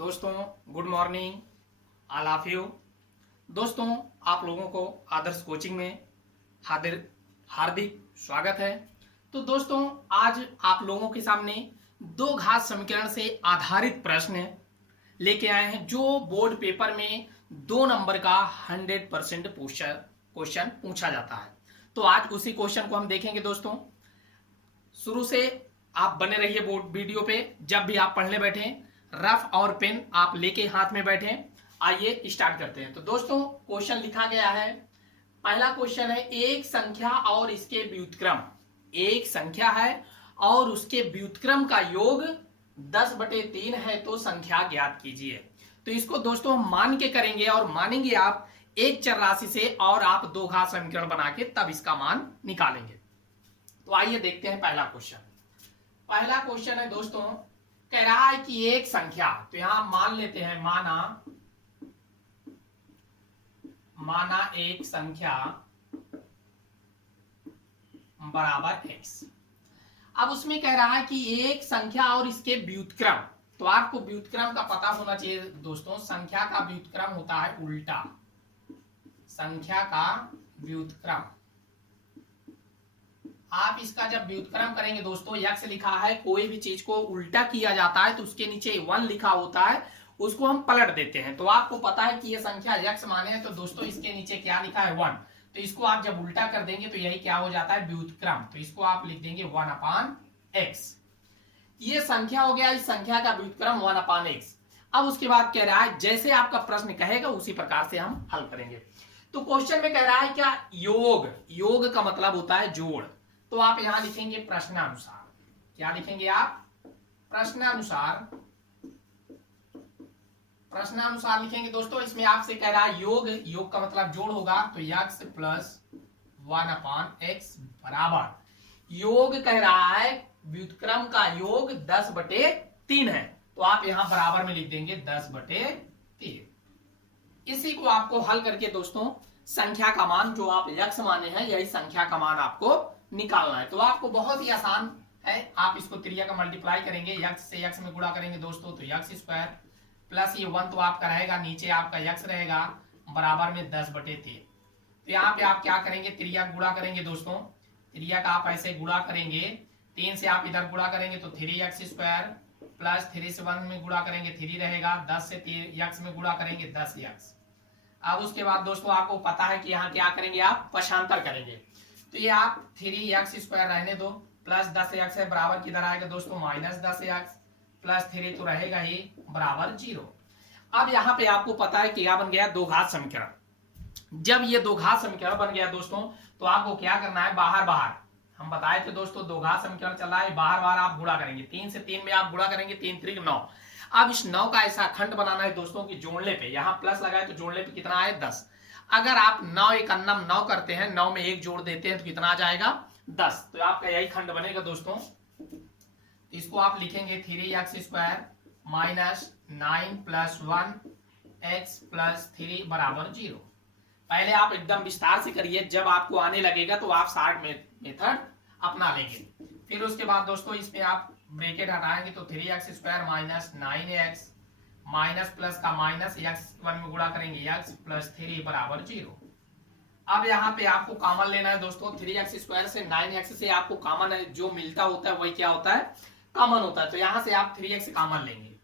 दोस्तों good morning, all of you. दोस्तों आप लोगों को आदर्श कोचिंग में हार्दिक हार्दिक स्वागत है। तो दोस्तों आज आप लोगों के सामने दो घात समीकरण से आधारित प्रश्न लेके आए हैं जो बोर्ड पेपर में 2 नंबर का 100% क्वेश्चन पूछा जाता है। तो आज उसी क्वेश्चन को हम देखेंगे। दोस्तों शुरू से आप बने रहिए बोर्ड वीडियो पे। जब भी आप पढ़ने बैठे रफ और पेन आप लेके हाथ में बैठे। आइए स्टार्ट करते हैं। तो दोस्तों क्वेश्चन लिखा गया है। पहला क्वेश्चन है, एक संख्या और इसके व्युत्क्रम। एक संख्या है और उसके व्युत्क्रम का योग 10/3 है, तो संख्या ज्ञात कीजिए। तो इसको दोस्तों हम मान के करेंगे और मानेंगे आप एक चर राशि से और आप दो घात समीकरण बना के तब इसका मान निकालेंगे। तो आइए देखते हैं पहला क्वेश्चन। पहला क्वेश्चन है दोस्तों, कह रहा है कि एक संख्या, तो यहां मान लेते हैं माना एक संख्या बराबर x। अब उसमें कह रहा है कि एक संख्या और इसके व्युत्क्रम। तो आपको व्युत्क्रम का पता होना चाहिए दोस्तों। संख्या का व्युत्क्रम होता है उल्टा। संख्या का व्युत्क्रम, आप इसका जब व्युत्क्रम करेंगे दोस्तों, यक्स लिखा है, कोई भी चीज को उल्टा किया जाता है तो उसके नीचे 1 लिखा होता है, उसको हम पलट देते हैं। तो आपको पता है कि ये संख्या यक्स माने है, तो दोस्तों इसके नीचे क्या लिखा है 1। तो इसको आप जब उल्टा कर देंगे तो यही क्या हो जाता है, व्युत्क्रम। तो इसको आप लिख देंगे 1/x। ये संख्या हो गया, इस संख्या का व्युत्क्रम 1/x। अब उसके बाद कह रहा है जैसे आपका प्रश्न कहेगा उसी प्रकार से हम हल करेंगे। तो क्वेश्चन में कह रहा है क्या, योग। योग का मतलब होता है जोड़। तो आप यहां लिखेंगे प्रश्नानुसार। क्या लिखेंगे आप, प्रश्नानुसार। प्रश्नानुसार लिखेंगे दोस्तों। इसमें आपसे कह रहा है योग, योग का मतलब जोड़ होगा, तो x प्लस 1/x बराबर योग कह रहा है व्युत्क्रम का योग 10/3 है। तो आप यहां बराबर में लिख देंगे 10/3। इसी को आपको हल करके दोस्तों संख्या का मान जो आप यक्स माने हैं, यही संख्या का मान आपको निकालना है। तो आपको बहुत ही आसान है। आप इसको त्रिया का मल्टीप्लाई करेंगे, यक्स से यक्स में गुणा करेंगे दोस्तों, तो यक्स स्क्वायर प्लस ये 1 तो आपका रहेगा, नीचे आपका यक्स रहेगा बराबर में 10/3। तो यहाँ पे आप क्या करेंगे, त्रिया गुणा करेंगे दोस्तों। त्रिया का आप ऐसे गुणा करेंगे, 3 से आप इधर गुणा करेंगे तो 3x स्क्वायर प्लस 3 से 1 में गुणा करेंगे 3 रहेगा, 10 से यक्स में गुणा करेंगे 10x। अब उसके बाद दोस्तों आपको पता है कि यहाँ क्या करेंगे, आप पक्षांतर करेंगे। तो ये आप 3x स्क्वायर रहने दो, प्लस 10x है बराबर किधर आएगा दोस्तों, -10x प्लस 3 तो रहेगा ही बराबर 0। अब यहाँ पे आपको पता है कि क्या बन गया, दो घात समीकरण। जब ये दो घात समीकरण बन गया दोस्तों, तो आपको क्या करना है, बाहर बाहर हम बताए थे दोस्तों, दो घात समीकरण चल रहा है, बाहर बाहर आप गुणा करेंगे। 3 से 3 में आप गुणा करेंगे, 3 3 9। अब इस 9 का ऐसा खंड बनाना है दोस्तों कि जोड़ने पे, यहाँ प्लस लगाए तो जोड़ने पे कितना आए 10। अगर आप 9 एक अन्नम 9 करते हैं, 9 में 1 जोड़ देते हैं तो कितना आ जाएगा 10। तो आपका यही खंड बनेगा दोस्तों। इसको आप लिखेंगे 3x square minus 9 plus 1x plus 3 बराबर 0। पहले आप एकदम विस्तार से करिए, जब आपको आने लगेगा तो आप शॉर्ट मेथड अपना लेंगे। फिर उसके बाद दोस्तों इसमें आप ब्रैकेट हटाएंगे तो 3x square minus 9x minus plus का माइनस x 1 में गुणा करेंगे x प्लस 3 बराबर 0। अब यहाँ पे आपको कॉमन लेना है दोस्तों। 3x स्क्वायर से 9x से आपको कॉमन जो मिलता होता है वही क्या होता है, कॉमन होता है। तो यहाँ से आप 3x कॉमन लेंगे।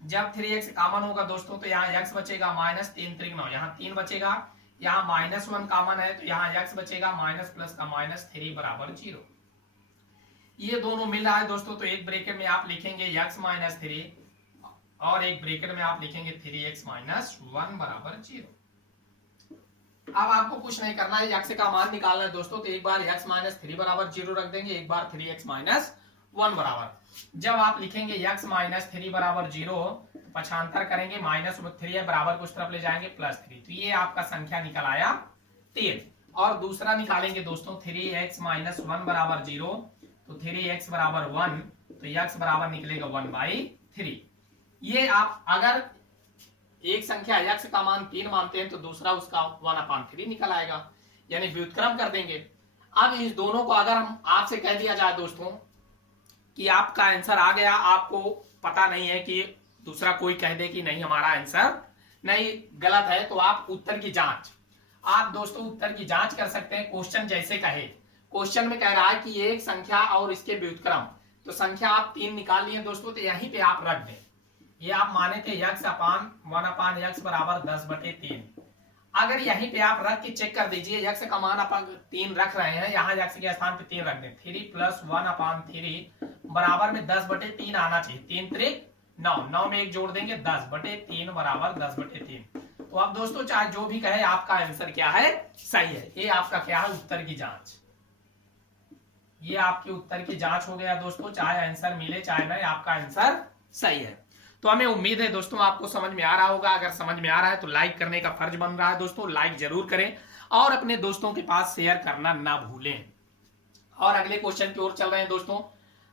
जब 3x कॉमन होगा दोस्तों तो यहाँ x बचेगा माइनस 3 3 9, यहाँ 3 बचेगा, यहाँ -1 कॉमन है तो यहाँ x बचेगा माइनस प्लस का माइनस 3 बराबर 0। ये दोनों मिल रहा है दोस्तों, तो एक ब्रैकेट में आप लिखेंगे x माइनस 3 और एक ब्रैकेट में आप लिखेंगे 3x माइनस 1 बराबर 0। अब आपको कुछ नहीं करना है, x का मान निकालना है दोस्तों। तो एक बार x माइनस 3 बराबर 0 रख देंगे, एक बार 3x माइनस 1 बराबर। जब आप लिखेंगे x माइनस 3 बराबर 0, पक्षांतर करेंगे, -3 है बराबर को उस तरफ ले जाएंगे +3। तो ये आपका संख्या निकल आया 13। और दूसरा निकालेंगे दोस्तों 3x माइनस 1 बराबर 0, तो 3x बराबर 1, तो x बराबर निकलेगा 1/3। ये आप अगर एक संख्या x का मान 3 मानते हैं तो दूसरा उसका 1/3 निकल आएगा, यानी व्युत्क्रम कर देंगे। अब इस दोनों को अगर हम आपसे कह दिया जाए दोस्तों कि आपका आंसर आ गया, आपको पता नहीं है कि दूसरा कोई कह दे कि नहीं हमारा आंसर नहीं गलत है, तो आप उत्तर की जांच, आप दोस्तों उत्तर की जांच कर सकते हैं। क्वेश्चन जैसे कहे, क्वेश्चन में कह रहा है कि एक संख्या और इसके व्युत्क्रम, तो संख्या आप 3 निकाल लिए दोस्तों, तो यहीं पे आप रख दें। ये आप माने थे x अपान 1/x बराबर 10/3। अगर यहीं पे आप रख के चेक कर दीजिए, x का मान अपन 3 रख रहे हैं, यहाँ x के स्थान पे 3 रख दें, 3 + 1/3 बराबर में 10/3 आना चाहिए। 3 त्रिक 9, 9 में 1 जोड़ देंगे 10/3 बराबर 10/3। तो अब दोस्तों चाहे जो भी कहे, आपका आंसर क्या है, सही है। ये आपका क्या है, उत्तर की जांच। ये आपके उत्तर की जांच हो गया दोस्तों, चाहे आंसर मिले चाहे नहीं, आपका आंसर सही है। तो हमें उम्मीद है दोस्तों आपको समझ में आ रहा होगा। अगर समझ में आ रहा है तो लाइक करने का फर्ज बन रहा है दोस्तों, लाइक जरूर करें और अपने दोस्तों के पास शेयर करना ना भूलें। और अगले क्वेश्चन की ओर चल रहे हैं दोस्तों।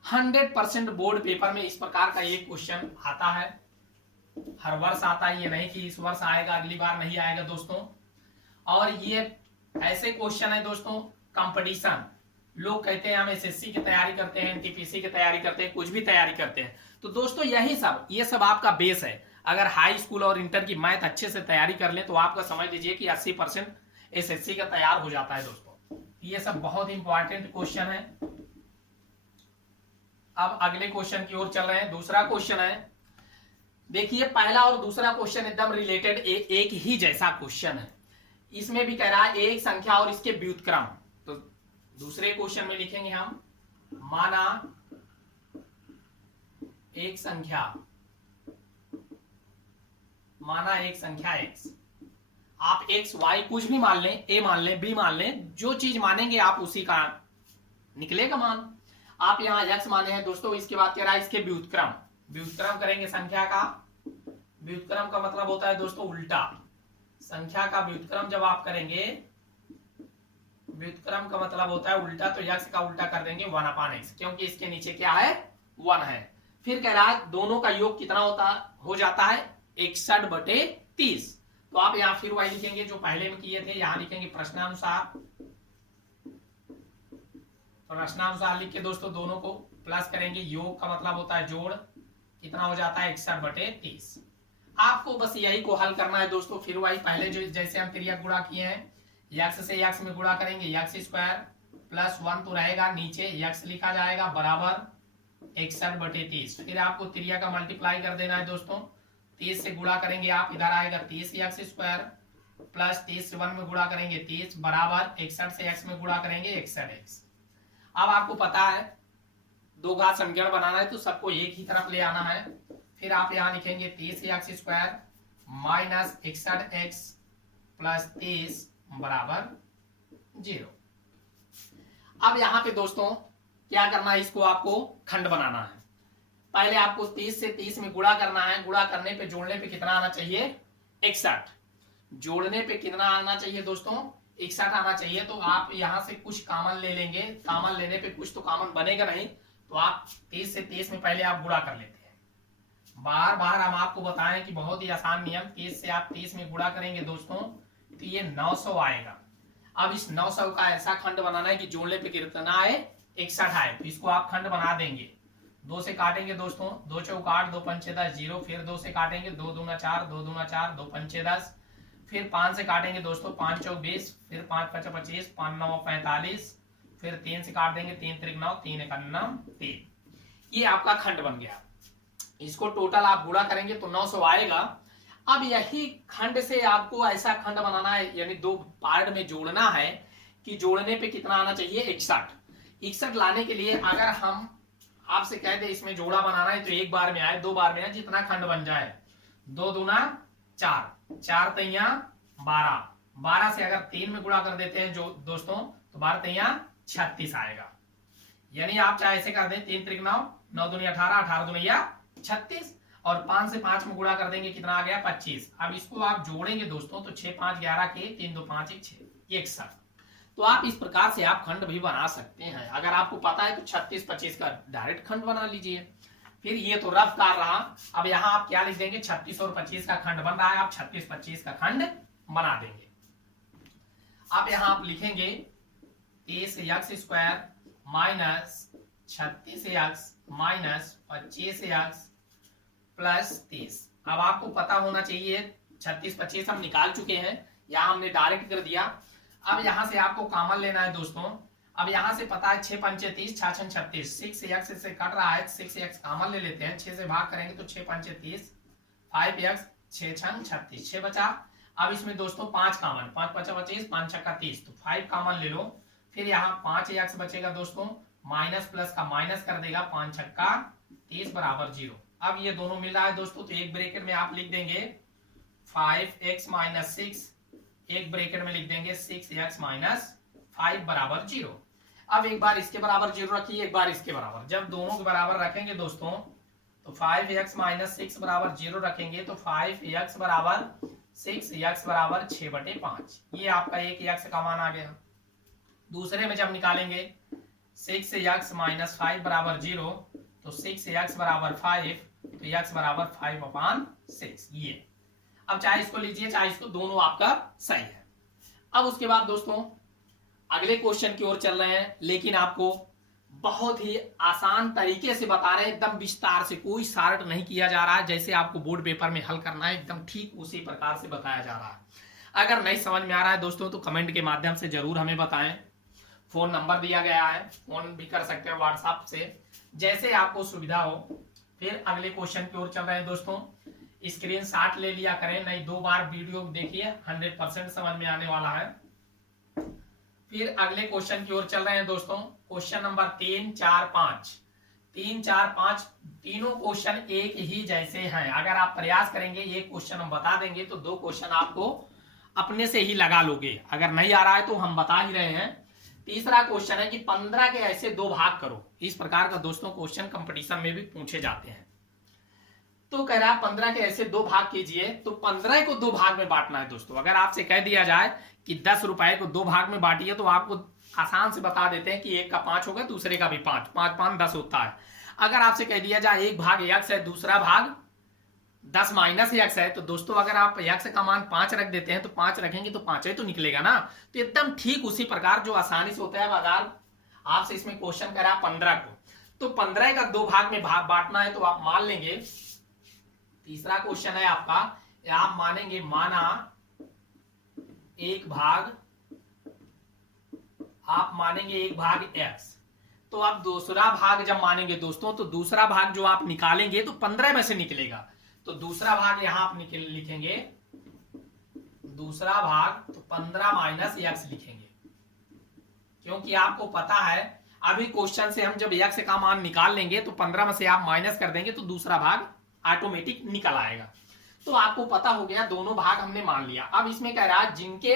100% बोर्ड पेपर में इस प्रकार का एक क्वेश्चन आता है, हर वर्ष आता है, ये नहीं कि इस वर्ष आएगा अगली बार नहीं आएगा दोस्तों। और ये ऐसे क्वेश्चन है दोस्तों, कंपटीशन, लोग कहते हैं हम एसएससी की तैयारी करते हैं, एनटीपीसी की तैयारी करते हैं, कुछ भी तैयारी करते हैं, तो दोस्तों यही सब, ये सब आपका बेस है। अगर हाई स्कूल और इंटर की मैथ अच्छे से तैयारी कर ले तो आपका समझ लीजिए कि 80% एसएससी का तैयार हो जाता है दोस्तों। ये सब बहुत इंपॉर्टेंट क्वेश्चन है। अब अगले क्वेश्चन की ओर चल रहे हैं। दूसरा क्वेश्चन है, देखिए पहला और दूसरा क्वेश्चन एकदम रिलेटेड, एक ही जैसा क्वेश्चन है। इसमें भी कह रहा है एक संख्या और इसके व्युत्क्रम। तो दूसरे क्वेश्चन में लिखेंगे हम, माना एक संख्या, माना एक संख्या x, आप x y कुछ भी मान लें, a मान लें, b मान लें, जो चीज मानेंगे आप उसी का निकलेगा मान। आप यहां x माने हैं दोस्तों, इसके बाद कह रहा है इसके व्युत्क्रम, व्युत्क्रम करेंगे संख्या का। व्युत्क्रम का मतलब होता है दोस्तों उल्टा, संख्या का व्युत्क्रम जब आप करेंगे, व्युत्क्रम का मतलब होता है उल्टा, तो x का उल्टा कर देंगे 1/x, क्योंकि इसके नीचे क्या है, 1 है। फिर कह रहा है दोनों का योग कितना हो जाता है, 61/30। तो आप यहाँ फिर वही लिखेंगे जो पहले में किए थे, यहाँ लिखेंगे प्रश्नानुसार, प्रश्नानुसार लिख के दोस्तों दोनों को प्लस करेंगे, योग का मतलब होता है जोड़, कितना हो जाता है 61/30। आपको बस यही को हल करना है दोस्तों। फिर वही पहले जो जैसे हम तिर्यक गुणा किए हैं, x से x में गुणा करेंगे, x² + 1 तो रहेगा, नीचे x लिखा जाएगा बराबर 61/30। फिर आपको त्रिया का मल्टीप्लाई कर देना है दोस्तों, 30 से गुणा करेंगे आप, इधर आएगा 30x² + 30 से 1 में गुणा करेंगे 30 बराबर 61 से x में गुणा करेंगे 61x। अब आपको पता है दो घात समीकरण बनाना है तो सबको एक ही तरफ ले आना है। फिर आप यहाँ लिखेंगे 30x² - 61x + 30 बराबर 0। अब यहाँ पे दोस्तों क्या करना है, इसको आपको खंड बनाना है। पहले आपको 30 से 30 में गुणा करना है, गुणा करने पे जोड़ने पे कितना आना चाहिए, 61। जोड़ने पे कितना आना चाहिए दोस्तों, 61 आना चाहिए। तो आप यहां से कुछ कॉमन ले लेंगे, कॉमन लेने पे कुछ तो कॉमन बनेगा नहीं, तो आप 30 से 30 में पहले आप गुणा कर लेते हैं। बार बार हम आपको बताएं कि बहुत ही आसान नियम, 30 से आप 30 में गुणा करेंगे दोस्तों तो ये 900 आएगा। अब इस 900 का ऐसा खंड बनाना है कि जोड़ने पे कितना आए, 61 आए। तो इसको आप खंड बना देंगे, 2 से काटेंगे दोस्तों, 2 चौक 8, 2 पंचे 10, 0। फिर 2 से काटेंगे, 2 दूना 4, 2 दूना 4, 2 पंचे 10। फिर 5 से काटेंगे दोस्तों, 5 चौक 20, फिर 5 पचा 25, 5 9 45। फिर 3 से काट देंगे, 3 त्रिक 9, 3 एक 9 3। ये आपका खंड बन गया। इसको टोटल आप गुणा करेंगे तो 900 आएगा। अब यही खंड से आपको ऐसा खंड बनाना है, यानी दो पार्ट में जोड़ना है कि जोड़ने पे कितना आना चाहिए, 61। 61 लाने के लिए अगर हम आपसे कह दे इसमें जोड़ा बनाना है तो एक बार में आए, 2 बार में आए, जितना खंड बन जाए। 2 दूना 4, 4 तैया 12, 12 से अगर 3 में गुणा कर देते हैं जो दोस्तों तो 12 तैया 36 आएगा। यानी आप चाहे ऐसे कर दें, 3 त्रिक 9, 9 दूनी 18, 18 दूनिया 36, और 5 से 5 में गुणा कर देंगे, कितना आ गया 25। अब इसको आप जोड़ेंगे दोस्तों तो 6 5 11 के 3 2 5 1 6, 61। तो आप इस प्रकार से आप खंड भी बना सकते हैं। अगर आपको पता है तो 36 25 का डायरेक्ट खंड बना लीजिए। फिर ये तो रफ कार रहा। अब यहाँ आप क्या लिख देंगे, 36 और 25 का खंड बन रहा है, आप 36 25 का खंड बना देंगे। अब यहाँ आप लिखेंगे 30x² - 36x - 25x प्लस 30। अब आपको पता होना चाहिए 36 25 हम निकाल चुके हैं, यहाँ हमने डायरेक्ट कर दिया। अब यहाँ से आपको कॉमन लेना है दोस्तों। अब यहाँ से पता है 6 पंचे 30, 6 छन 36, 6x से कट रहा है, 6x कॉमन ले लेते हैं, 6 से भाग करेंगे तो 6 पंचे 30, 5x 6 छन 36, 6 बचा। अब इसमें दोस्तों 5 कॉमन, 5 पचा 25, 5 छक्का 30, तो 5 कॉमन ले लो। फिर यहाँ 5x बचेगा दोस्तों, माइनस प्लस का माइनस कर देगा, 5 छक्का 30 बराबर 0। अब ये दोनों मिल रहा है दोस्तों, तो एक ब्रैकेट में आप लिख देंगे 5x माइनस 6, एक ब्रैकेट में लिख देंगे 6x माइनस 5 बराबर 0। अब एक बार इसके बराबर 0 रखिए, एक बार इसके बराबर। जब दोनों के बराबर रखेंगे दोस्तों तो 5x माइनस 6 बराबर 0 रखेंगे तो 5x बराबर 6x बराबर 6/5। ये आपका एक x का मान आ गया। दूसरे में जब निकालेंगे 6x माइनस 5 बराबर 0 तो 6x बराबर 5, तो x बराबर 5/6। ये अब चाहे इसको लीजिए चाहे इसको, दोनों आपका सही है। अब उसके बाद दोस्तों अगले क्वेश्चन की ओर चल रहे हैं, लेकिन आपको बहुत ही आसान तरीके से बता रहे हैं, एकदम विस्तार से, कोई शार्ट नहीं किया जा रहा है। जैसे आपको बोर्ड पेपर में हल करना है एकदम ठीक उसी प्रकार से बताया जा रहा है। अगर नहीं समझ में आ रहा है दोस्तों तो कमेंट के माध्यम से जरूर हमें बताएं। फोन नंबर दिया गया है, फोन भी कर सकते हैं व्हाट्सएप से, जैसे आपको सुविधा हो। फिर अगले क्वेश्चन की ओर चल रहे हैं दोस्तों। स्क्रीन शॉट ले लिया करें, नहीं 2 बार वीडियो देखिए, 100% समझ में आने वाला है। फिर अगले क्वेश्चन की ओर चल रहे हैं दोस्तों। क्वेश्चन नंबर 3 4 5, 3 4 5 तीनों क्वेश्चन एक ही जैसे हैं। अगर आप प्रयास करेंगे एक क्वेश्चन हम बता देंगे तो 2 क्वेश्चन आपको अपने से ही लगा लोगे। अगर नहीं आ रहा है तो हम बता ही रहे हैं। तीसरा क्वेश्चन है कि 15 के ऐसे 2 भाग करो। इस प्रकार का दोस्तों क्वेश्चन कंपटीशन में भी पूछे जाते हैं। तो कह रहा है 15 के ऐसे 2 भाग कीजिए, तो 15 को 2 भाग में बांटना है दोस्तों। अगर आपसे कह दिया जाए कि 10 रुपए को 2 भाग में बांटिए तो आपको आसान से बता देते हैं कि एक का 5 होगा, दूसरे का भी 5, 5 5 10 होता है। अगर आपसे कह दिया जाए एक भाग x है, दूसरा भाग 10 माइनस x है, तो दोस्तों अगर आप x का मान 5 रख देते हैं तो 5 रखेंगे तो 5 ही तो निकलेगा ना। तो एकदम ठीक उसी प्रकार जो आसानी से होता है। अगर आपसे इसमें क्वेश्चन करा 15 को, तो 15 का 2 भाग में बांटना है, तो आप मान लेंगे। तीसरा क्वेश्चन है आपका, आप मानेंगे माना एक भाग, आप मानेंगे एक भाग x। तो आप दूसरा भाग जब मानेंगे दोस्तों तो दूसरा भाग जो आप निकालेंगे तो 15 में से निकलेगा। तो दूसरा भाग यहां आप लिखेंगे, दूसरा भाग तो 15 माइनस x लिखेंगे, क्योंकि आपको पता है अभी क्वेश्चन से हम जब x का मान निकाल लेंगे तो 15 में से आप माइनस कर देंगे तो दूसरा भाग ऑटोमेटिक निकल आएगा। तो आपको पता हो गया, दोनों भाग हमने मान लिया। अब इसमें कह रहा है जिनके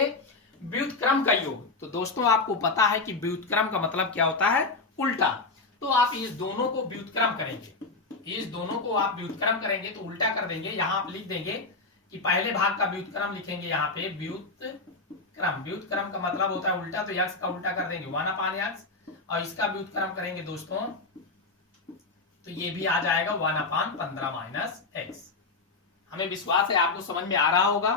व्युत्क्रम का योग। तो दोस्तों आपको पता है कि व्युत्क्रम का मतलब क्या होता है, उल्टा। तो आप इस दोनों को व्युत्क्रम करेंगे, इस दोनों को आप व्युत्क्रम करेंगे तो उल्टा कर देंगे। यहां आप लिख देंगे कि पहले भाग का व्युत्क्रम लिखेंगे, यहाँ पे व्युत्क्रम, व्युत्क्रम का मतलब होता है उल्टा, तो x का उल्टा कर देंगे 1/x, और इसका व्युत्क्रम करेंगे दोस्तों तो ये भी आ जाएगा 1/15 माइनस x। हमें विश्वास है आपको समझ में आ रहा होगा।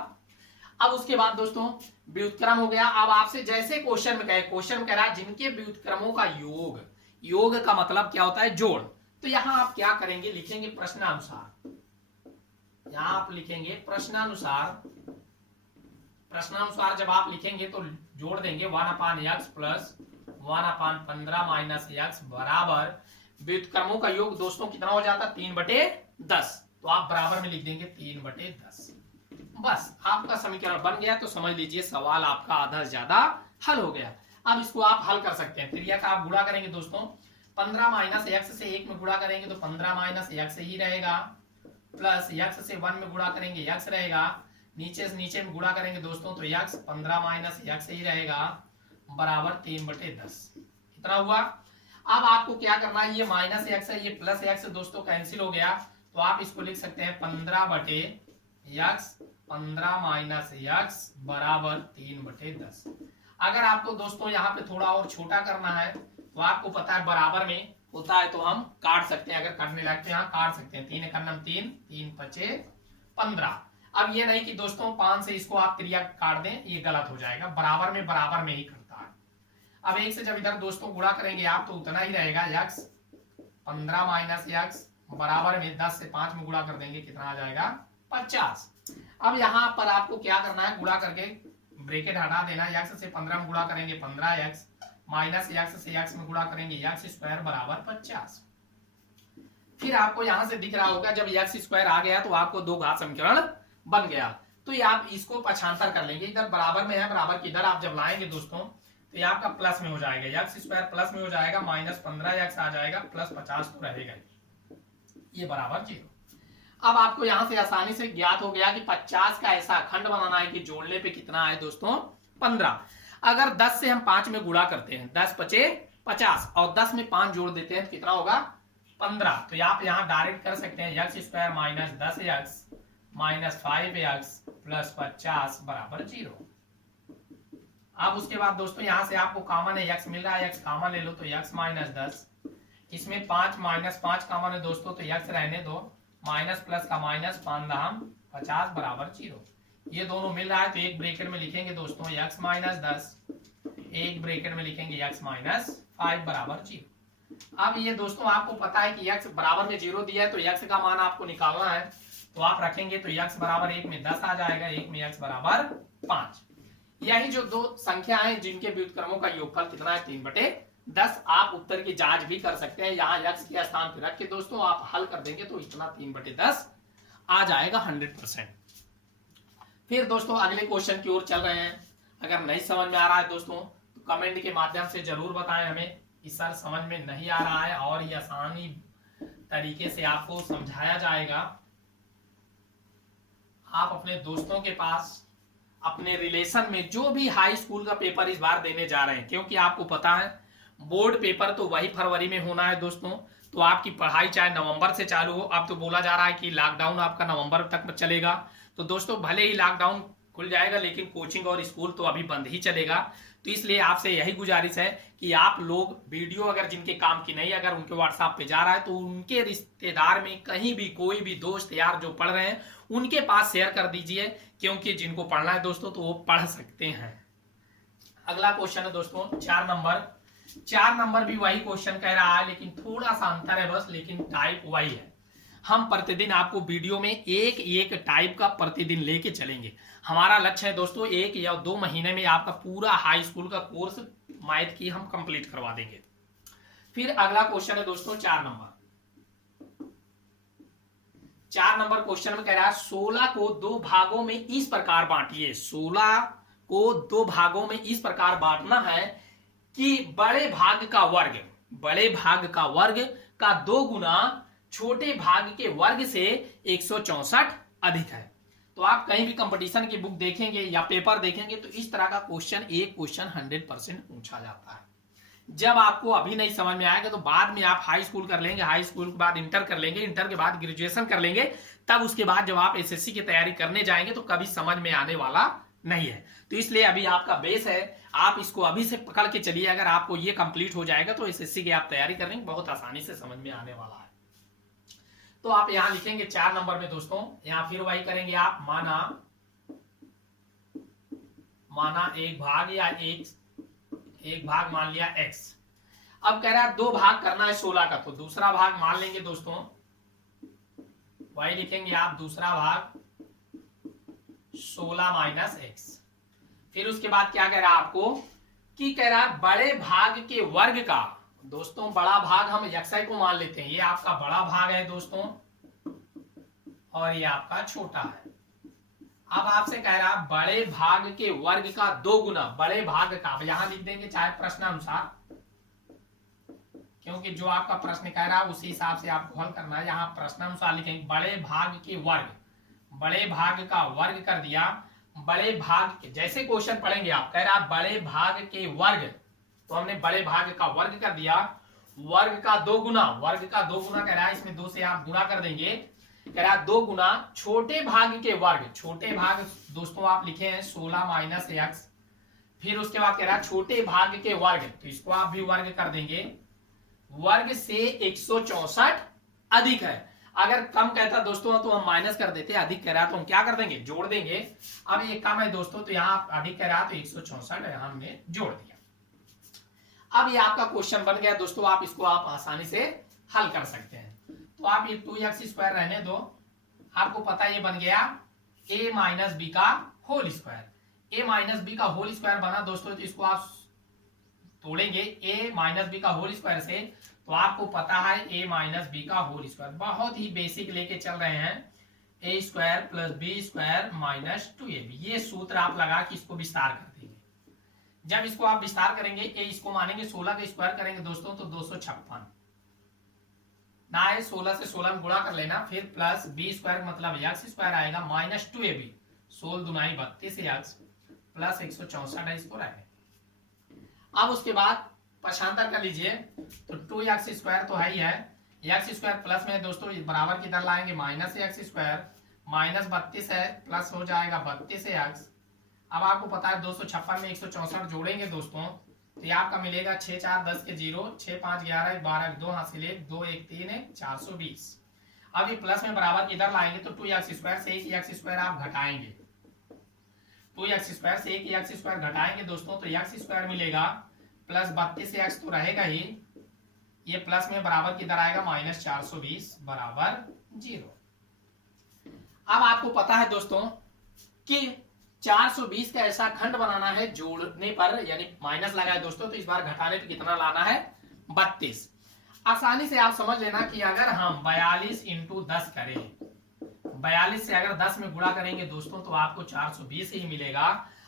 अब उसके बाद दोस्तों व्युत्क्रम हो गया। अब आपसे जैसे क्वेश्चन में कहे, क्वेश्चन में कह रहा है जिनके व्युत्क्रमों का योग, योग का मतलब क्या होता है, जोड़। तो यहां आप क्या करेंगे, लिखेंगे प्रश्नानुसार। यहां आप लिखेंगे प्रश्नानुसार, प्रश्नानुसार जब आप लिखेंगे तो जोड़ देंगे 1/x प्लस 1/15 माइनस x बराबर व्युत्क्रमों का योग दोस्तों कितना हो जाता है, 3/10। तो आप बराबर में लिख देंगे 3/10। बस आपका समीकरण बन गया। तो समझ लीजिए सवाल आपका आधा से ज्यादा हल हो गया। अब इसको आप हल कर सकते हैं। त्रिया का आप गुणा करेंगे दोस्तों, 15 माइनस x से 1 में गुणा करेंगे तो 15 माइनस x ही रहेगा, प्लस x से 1 में गुणा करेंगे x रहेगा, नीचे से नीचे में गुणा करेंगे दोस्तों तो x 15 माइनस x ही रहेगा, बराबर 3/10। कितना हुआ। अब आपको क्या करना है, ये माइनस x है, ये प्लस x दोस्तों कैंसिल हो गया। तो आप इसको लिख सकते हैं 15/x, 15 माइनस x बराबर 3/10। अगर आपको दोस्तों यहाँ पे थोड़ा और छोटा करना है तो आपको पता है बराबर में होता है तो हम काट सकते हैं। अगर काटने लगते हैं यहाँ काट सकते हैं, 3 एकम 3, 3 5 15। अब ये नहीं कि दोस्तों 5 से इसको आप त्रिया काट दें, ये गलत हो जाएगा। बराबर में ही करता है। अब 1 से जब इधर दोस्तों गुणा करेंगे आप तो उतना ही रहेगा, x 15 माइनस x बराबर में 10 से 5 में गुणा कर देंगे, कितना आ जाएगा 50। अब यहाँ पर आपको क्या करना है, गुणा करके ब्रैकेट हटा देना, x से 15 में गुणा करेंगे 15x माइनस x से x में गुणा करेंगे x स्क्वायर बराबर 50। फिर आपको यहां से दिख रहा होगा जब x स्क्वायर आ गया तो आपको दो घात समीकरण बन गया। तो ये आप इसको पक्षांतर कर लेंगे, इधर बराबर में है, बराबर की इधर आप जब लाएंगे दोस्तों तो ये आपका प्लस में हो जाएगा, x स्क्वायर प्लस में हो जाएगा, माइनस 15x आ जाएगा, प्लस 50 तो रहेगा, ये बराबर 0। अब आपको यहां से आसानी से ज्ञात हो गया कि 50 का ऐसा खंड बनाना है कि जोड़ने पे कितना आए दोस्तों 15। अगर 10 से हम 5 में गुणा करते हैं, 10 पचे 50 और 10 में 5 जोड़ देते हैं तो कितना होगा 15। तो आप यहाँ डायरेक्ट कर सकते हैं x square minus 10x minus 5x plus 50 बराबर 0। अब उसके बाद दोस्तों यहां से आपको कॉमन है x मिल रहा है, x कॉमन ले लो तो x माइनस 10, इसमें 5 माइनस 5 कॉमन है दोस्तों तो x रहने दो, माइनस प्लस का माइनस 5 दाम 50 बराबर 0। ये दोनों मिल रहा है तो एक ब्रैकेट में लिखेंगे दोस्तों x माइनस 10, एक ब्रैकेट में लिखेंगे x माइनस 5 बराबर 0। अब ये दोस्तों आपको पता है कि x बराबर में 0 दिया है तो x का मान आपको निकालना है, तो आप रखेंगे तो x बराबर 1 में 10 आ जाएगा, 1 में x बराबर 5। यही जो दो संख्या है जिनके व्युत्क्रमों का योगफल कितना है 3/10। आप उत्तर की जांच भी कर सकते हैं, यहाँ x के स्थान पर रख के दोस्तों आप हल कर देंगे तो इतना 3/10 आ जाएगा 100%। फिर दोस्तों अगले क्वेश्चन की ओर चल रहे हैं। अगर नहीं समझ में आ रहा है दोस्तों तो कमेंट के माध्यम से जरूर बताएं हमें कि सर समझ में नहीं आ रहा है, और ये आसानी तरीके से आपको समझाया जाएगा। आप अपने दोस्तों के पास, अपने रिलेशन में जो भी हाई स्कूल का पेपर इस बार देने जा रहे हैं, क्योंकि आपको पता है बोर्ड पेपर तो वही फरवरी में होना है दोस्तों, तो आपकी पढ़ाई चाहे नवंबर से चालू हो, अब तो बोला जा रहा है कि लॉकडाउन आपका नवंबर तक चलेगा। तो दोस्तों भले ही लॉकडाउन खुल जाएगा लेकिन कोचिंग और स्कूल तो अभी बंद ही चलेगा। तो इसलिए आपसे यही गुजारिश है कि आप लोग वीडियो अगर जिनके काम की नहीं, अगर उनके व्हाट्सएप पे जा रहा है तो उनके रिश्तेदार में कहीं भी कोई भी दोस्त यार जो पढ़ रहे हैं उनके पास शेयर कर दीजिए, क्योंकि जिनको पढ़ना है दोस्तों तो वो पढ़ सकते हैं। अगला क्वेश्चन है दोस्तों 4 नंबर। 4 नंबर भी वही क्वेश्चन कह रहा है लेकिन थोड़ा सा अंतर है बस, लेकिन टाइप वही है। हम प्रतिदिन आपको वीडियो में एक एक टाइप का प्रतिदिन लेके चलेंगे। हमारा लक्ष्य है दोस्तों 1 या 2 महीने में आपका पूरा हाई स्कूल का कोर्स मैथ की हम कंप्लीट करवा देंगे। फिर अगला क्वेश्चन है दोस्तों 4 नंबर। 4 नंबर क्वेश्चन में कह रहा है 16 को 2 भागों में इस प्रकार बांटिए। 16 को 2 भागों में इस प्रकार बांटना है कि बड़े भाग का वर्ग का 2 गुना छोटे भाग के वर्ग से 164 अधिक है। तो आप कहीं भी कंपटीशन की बुक देखेंगे या पेपर देखेंगे तो इस तरह का क्वेश्चन 100% पूछा जाता है। जब आपको अभी नहीं समझ में आएगा तो बाद में आप हाई स्कूल कर लेंगे, हाई स्कूल के बाद इंटर कर लेंगे, इंटर के बाद ग्रेजुएशन कर लेंगे, तब उसके बाद जब आप एसएससी की तैयारी करने जाएंगे तो कभी समझ में आने वाला नहीं है। तो इसलिए अभी आपका बेस है, आप इसको अभी से पकड़ के चलिए। अगर आपको ये कंप्लीट हो जाएगा तो एसएससी की आप तैयारी करेंगे, बहुत आसानी से समझ में आने वाला है। तो आप यहां लिखेंगे 4 नंबर में दोस्तों, यहां फिर वही करेंगे आप, माना एक भाग या एक भाग मान लिया x। अब कह रहा है 2 भाग करना है 16 का, तो दूसरा भाग मान लेंगे दोस्तों, वही लिखेंगे आप, दूसरा भाग 16 माइनस x। फिर उसके बाद क्या कह रहा है आपको कि कह रहा है बड़े भाग के वर्ग का, दोस्तों बड़ा भाग हम xi को मान लेते हैं, ये आपका बड़ा भाग है दोस्तों और ये आपका छोटा है। अब आपसे कह रहा है बड़े भाग के वर्ग का 2 गुना, बड़े भाग का, अब यहां लिख देंगे चाहे प्रश्नानुसार, क्योंकि जो आपका प्रश्न कह रहा है उसी हिसाब से आपको हल करना है। यहाँ प्रश्नानुसार लिखेंगे बड़े भाग के वर्ग, बड़े भाग का वर्ग कर दिया, बड़े भाग के, जैसे क्वेश्चन पढ़ेंगे आप, कह रहा है बड़े भाग के वर्ग, तो हमने बड़े भाग का वर्ग कर दिया, वर्ग का 2 गुना, वर्ग का 2 गुना कह रहा है, इसमें 2 से आप गुणा कर देंगे, कह रहा है 2 गुना छोटे भाग के वर्ग, छोटे भाग दोस्तों आप लिखे हैं 16 माइनस x। फिर उसके बाद कह रहा है छोटे भाग के वर्ग, तो इसको आप भी वर्ग कर देंगे, वर्ग से 164 अधिक है। अगर कम कहता दोस्तों तो हम माइनस कर देते, अधिक कह रहा है तो हम क्या कर देंगे, जोड़ देंगे। अब ये कम है दोस्तों तो यहाँ अधिक कह रहा है तो 164 यहाँ हमने जोड़ दिया। अब ये आपका क्वेश्चन बन गया दोस्तों, आप इसको आप आसानी से हल कर सकते हैं। तो आप ये 2x² रहने दो, आपको पता ये बन गया a माइनस बी का whole square. a minus B का होल स्क्वायर बना दोस्तों, तो इसको आप तोड़ेंगे a माइनस बी का होल स्क्वायर से, तो आपको पता है a माइनस बी का होल स्क्वायर, बहुत ही बेसिक लेके चल रहे हैं, a square plus B square minus 2ab। ये सूत्र आप लगा कि इसको विस्तार कर देंगे। जब इसको आप विस्तार करेंगे, a इसको मानेंगे 16 का स्क्वायर करेंगे दोस्तों तो 256 ना है, 16 से 16 में गुणा कर लेना, फिर प्लस बी स्क्वायर मतलब एक्स स्क्वायर आएगा minus 2ab, 16 Dunai 32 x plus 164 है, इसको रखें। अब उसके बाद पक्षांतर कर लीजिए, तो 2x² तो है ही है, x² प्लस में दोस्तों बराबर किधर लाएंगे माइनस x² माइनस 32 है प्लस हो जाएगा 32x। अब आपको पता है 256 में 164 जोड़ेंगे दोस्तों, तो ये आपका मिलेगा 6 4 10 के 0, 6 5 11 12 2 हासिल 1 2 1 3 1 420। अब ये प्लस में बराबर किधर लाएंगे, तो 2x² से एक x² आप घटाएंगे, 2x² से एक x² घटाएंगे दोस्तों, तो x² मिलेगा प्लस 32x तो रहेगा ही, ये प्लस में बराबर किधर आएगा माइनस 420 बराबर 0। अब आपको पता है दोस्तों कि 420 का ऐसा खंड बनाना है जोड़ने पर, यानी माइनस लगाए दोस्तों, तो इस बार घटाने पर कितना लाना है 32। आसानी से आप समझ लेना कि अगर हम 42 इंटू 10 करें, 42 से अगर 10 में गुणा करेंगे दोस्तों तो आपको 420 ही मिलेगा,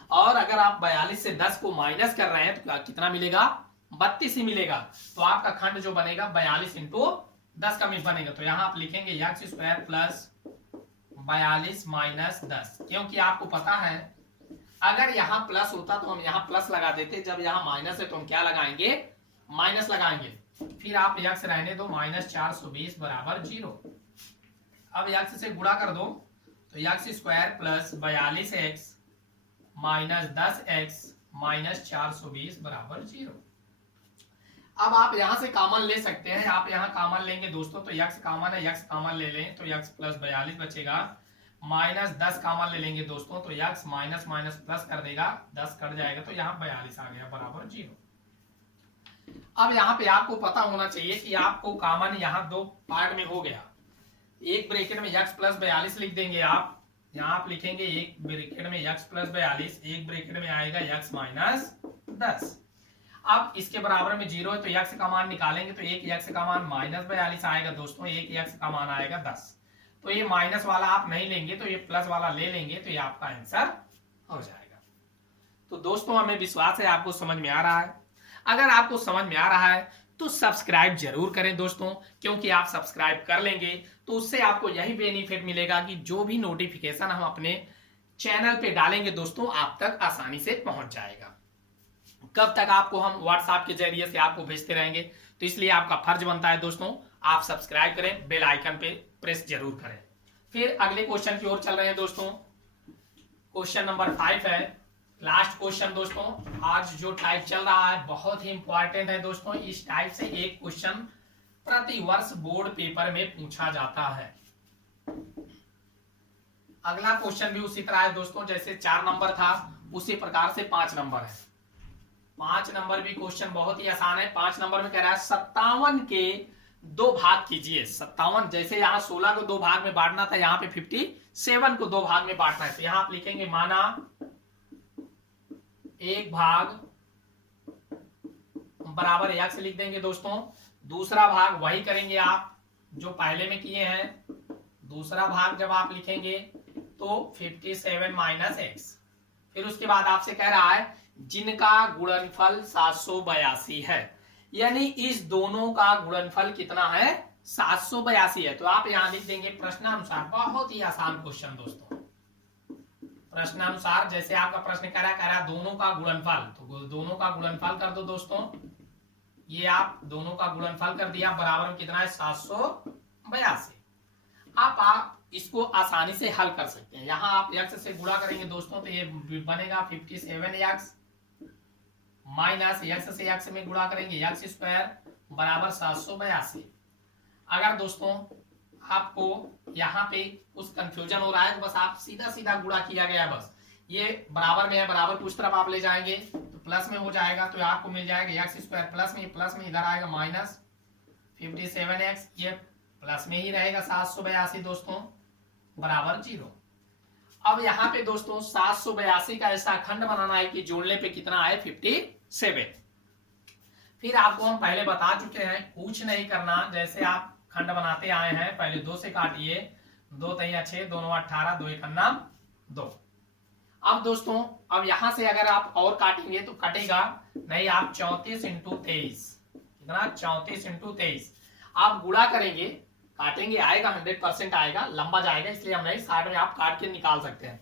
और अगर आप 42 से 10 को माइनस कर रहे हैं तो कितना मिलेगा 32 ही मिलेगा। तो आपका खंड जो बनेगा 42 इंटू 10 का बनेगा, तो यहाँ आप लिखेंगे x² प्लस 42 माइनस 10, क्योंकि आपको पता है अगर यहाँ प्लस होता तो हम यहाँ प्लस लगा देते, जब यहाँ माइनस है तो हम क्या लगाएंगे माइनस लगाएंगे, फिर आप x रहने दो माइनस 420 बराबर 0। अब x से गुणा कर दो, तो x² plus 42x minus 10x minus 420 बराबर 0। अब आप यहां से कॉमन ले सकते हैं, आप यहां कॉमन लेंगे दोस्तों, तो x कॉमन है, x कॉमन ले लें तो x प्लस 42 बचेगा, माइनस 10 कॉमन ले लेंगे दोस्तों तो x माइनस माइनस प्लस कर देगा, 10 कट जाएगा तो यहाँ 42 आ गया बराबर 0। अब यहाँ पे आपको पता होना चाहिए कि आपको कॉमन यहाँ दो पार्ट में हो गया, एक ब्रैकेट में x प्लस 42 लिख देंगे आप, यहाँ आप लिखेंगे एक ब्रैकेट में x प्लस 42, एक ब्रैकेट में आएगा x माइनस 10। अब इसके बराबर में 0 है तो x का मान निकालेंगे, तो एक x का मान माइनस 42 आएगा दोस्तों, एक x का मान आएगा 10। तो ये माइनस वाला आप नहीं लेंगे तो ये प्लस वाला ले लेंगे, तो ये आपका आंसर हो जाएगा। तो दोस्तों हमें विश्वास है आपको समझ में आ रहा है। अगर आपको समझ में आ रहा है तो सब्सक्राइब जरूर करें दोस्तों, क्योंकि आप सब्सक्राइब कर लेंगे तो उससे आपको यही बेनिफिट मिलेगा कि जो भी नोटिफिकेशन हम अपने चैनल पे डालेंगे दोस्तों आप तक आसानी से पहुंच जाएगा। कब तक आपको हम व्हाट्सएप के जरिए से आपको भेजते रहेंगे, तो इसलिए आपका फर्ज बनता है दोस्तों आप सब्सक्राइब करें, बेल आइकन पे प्रेस जरूर करें। फिर अगले क्वेश्चन की ओर चल रहे हैं दोस्तों, क्वेश्चन नंबर 5 है, लास्ट क्वेश्चन दोस्तों। आज जो टाइप चल रहा है बहुत ही इंपॉर्टेंट है दोस्तों, इस टाइप से एक क्वेश्चन प्रति वर्ष बोर्ड पेपर में पूछा जाता है। अगला क्वेश्चन भी उसी तरह है दोस्तों, जैसे 4 नंबर था उसी प्रकार से 5 नंबर है। 5 नंबर भी क्वेश्चन बहुत ही आसान है। 5 नंबर में कह रहा है 57 के 2 भाग कीजिए। 57 जैसे यहाँ 16 को 2 भाग में बांटना था, यहाँ पे 57 को 2 भाग में बांटना है, तो यहाँ आप लिखेंगे माना 1 भाग बराबर x लिख देंगे दोस्तों। दूसरा भाग वही करेंगे आप जो पहले में किए हैं, दूसरा भाग जब आप लिखेंगे तो 57 माइनस x। फिर उसके बाद आपसे कह रहा है जिनका गुणनफल 782 है, यानी इस दोनों का गुणनफल कितना है 782 है। तो आप यहां लिख देंगे प्रश्नानुसार। बहुत ही आसान क्वेश्चन दोस्तों, प्रश्नानुसार जैसे आपका प्रश्न कह रहा दोनों का गुणनफल, तो दोनों का गुणनफल कर दो दोस्तों। ये आप दोनों का गुणनफल कर दिया, बराबर में कितना है 782। आप इसको आसानी से हल कर सकते हैं। यहाँ आप x से गुणा करेंगे दोस्तों तो ये बनेगा 57x माइनस x से x में गुणा करेंगे x² बराबर 782। अगर दोस्तों आपको यहाँ पे कुछ कंफ्यूजन हो रहा है तो बस आप सीधा सीधा गुणा किया गया है, बस ये बराबर में है, बराबर को उस तरफ आप ले जाएंगे तो प्लस में हो जाएगा, तो आपको मिल जाएगा x² प्लस में इधर आएगा माइनस 57x, ये प्लस में ही रहेगा 782 दोस्तों बराबर 0। अब यहाँ पे दोस्तों 782 का ऐसा खंड बनाना है कि जोड़ने पे कितना आए 57। फिर आपको हम पहले बता चुके हैं कुछ नहीं करना, जैसे आप खंड बनाते आए हैं पहले 2 से काटिए, 2 3 6, 2 9 18, 2 1 2। अब दोस्तों अब यहां से अगर आप और काटेंगे तो कटेगा नहीं, आप 34 इंटू 23, कितना 34 इंटू 23 आप गुणा करेंगे, काटेंगे आएगा 100% आएगा, लंबा जाएगा, इसलिए हम नहीं, साइड में आप काट के निकाल सकते हैं।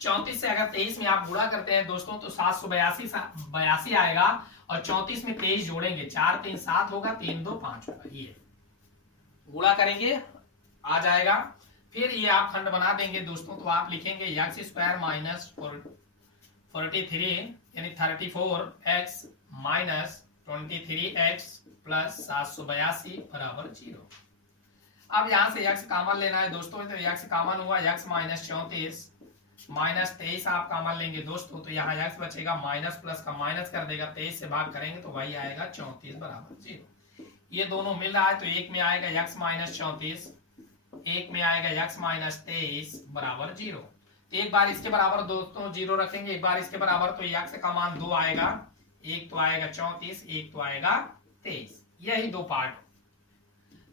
34 से अगर 23 में आप गुणा करते हैं दोस्तों तो 782 आएगा, और 34 में 23 जोड़ेंगे, 4 3 7 होगा, 3 2 5 होगा, ये गुणा करेंगे आ जाएगा। फिर ये आप खंड बना देंगे दोस्तों, तो आप लिखेंगे एक्स स्क्वायर माइनस 43 यानी 34x माइनस 23x प्लस 782 बराबर 0। अब यहां से x कॉमन लेना है दोस्तों, तो x कॉमन हुआ, x माइनस 34 माइनस 23 आप कॉमन लेंगे दोस्तों, तो यहाँ x बचेगा, माइनस प्लस का माइनस कर देगा, 23 से भाग करेंगे तो वही आएगा 34 बराबर 0। ये दोनों मिल रहा है तो एक में आएगा x माइनस 34, एक में आएगा x माइनस 23 बराबर 0। तो एक बार इसके बराबर दोस्तों 0 रखेंगे, एक बार इसके बराबर, तो x का मान 2 आएगा, एक तो आएगा 34, एक तो आएगा 23, यही दो पार्ट।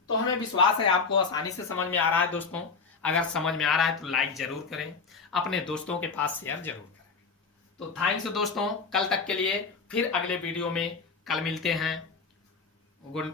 तो हमें विश्वास है आपको आसानी से समझ में आ रहा है दोस्तों। अगर समझ में आ रहा है तो लाइक जरूर करें, अपने दोस्तों के पास शेयर जरूर करें। तो थैंक्स दोस्तों, कल तक के लिए, फिर अगले वीडियो में कल मिलते हैं। गुड